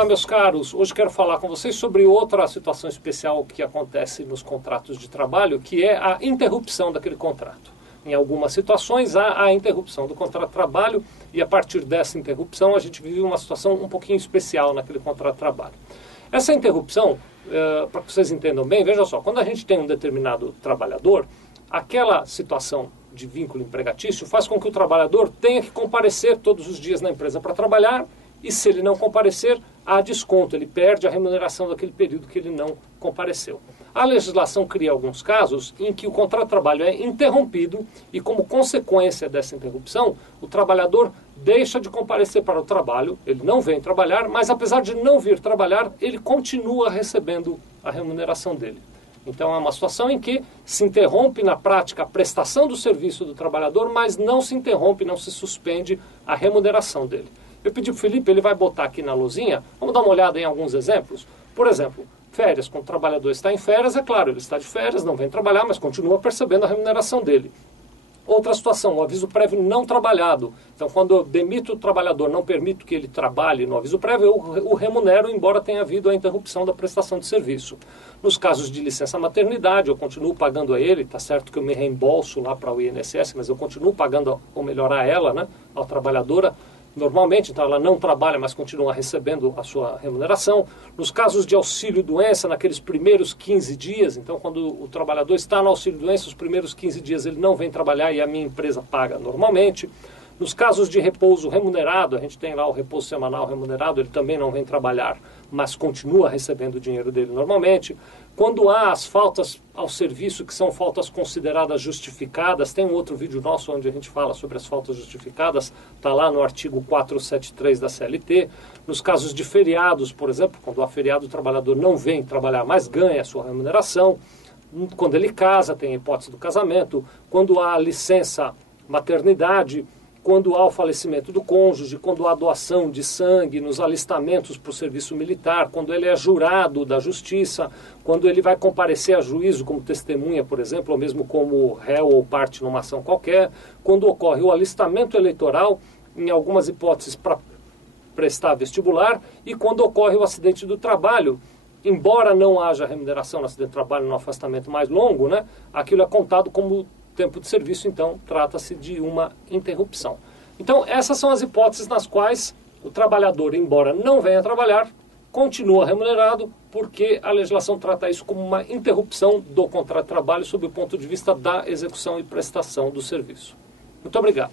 Olá, meus caros. Hoje quero falar com vocês sobre outra situação especial que acontece nos contratos de trabalho, que é a interrupção daquele contrato. Em algumas situações há a interrupção do contrato de trabalho e a partir dessa interrupção a gente vive uma situação um pouquinho especial naquele contrato de trabalho. Essa interrupção, para que vocês entendam bem, veja só, quando a gente tem um determinado trabalhador, aquela situação de vínculo empregatício faz com que o trabalhador tenha que comparecer todos os dias na empresa para trabalhar e se ele não comparecer, há desconto, ele perde a remuneração daquele período que ele não compareceu. A legislação cria alguns casos em que o contrato de trabalho é interrompido e, como consequência dessa interrupção, o trabalhador deixa de comparecer para o trabalho, ele não vem trabalhar, mas apesar de não vir trabalhar, ele continua recebendo a remuneração dele. Então é uma situação em que se interrompe na prática a prestação do serviço do trabalhador, mas não se interrompe, não se suspende a remuneração dele. Eu pedi para o Felipe, ele vai botar aqui na luzinha, vamos dar uma olhada em alguns exemplos. Por exemplo, férias, quando o trabalhador está em férias, é claro, ele está de férias, não vem trabalhar, mas continua percebendo a remuneração dele. Outra situação, o aviso prévio não trabalhado. Então, quando eu demito o trabalhador, não permito que ele trabalhe no aviso prévio, eu o remunero, embora tenha havido a interrupção da prestação de serviço. Nos casos de licença maternidade, eu continuo pagando a ele, está certo que eu me reembolso lá para o INSS, mas eu continuo pagando, ou melhor, a ela, né, a trabalhadora, normalmente, então ela não trabalha, mas continua recebendo a sua remuneração. Nos casos de auxílio-doença, naqueles primeiros 15 dias, então quando o trabalhador está no auxílio-doença, os primeiros 15 dias ele não vem trabalhar e a minha empresa paga normalmente. Nos casos de repouso remunerado, a gente tem lá o repouso semanal remunerado, ele também não vem trabalhar, mas continua recebendo o dinheiro dele normalmente. Quando há as faltas ao serviço, que são faltas consideradas justificadas, tem um outro vídeo nosso onde a gente fala sobre as faltas justificadas, está lá no artigo 473 da CLT. Nos casos de feriados, por exemplo, quando há feriado o trabalhador não vem trabalhar, mas ganha a sua remuneração. Quando ele casa, tem a hipótese do casamento. Quando há licença maternidade, quando há o falecimento do cônjuge, quando há doação de sangue, nos alistamentos para o serviço militar, quando ele é jurado da justiça, quando ele vai comparecer a juízo como testemunha, por exemplo, ou mesmo como réu ou parte numa ação qualquer, quando ocorre o alistamento eleitoral, em algumas hipóteses para prestar vestibular, e quando ocorre o acidente do trabalho, embora não haja remuneração no acidente do trabalho no afastamento mais longo, né, aquilo é contado como tempo de serviço, então trata-se de uma interrupção. Então essas são as hipóteses nas quais o trabalhador, embora não venha trabalhar, continua remunerado, porque a legislação trata isso como uma interrupção do contrato de trabalho sob o ponto de vista da execução e prestação do serviço. Muito obrigado.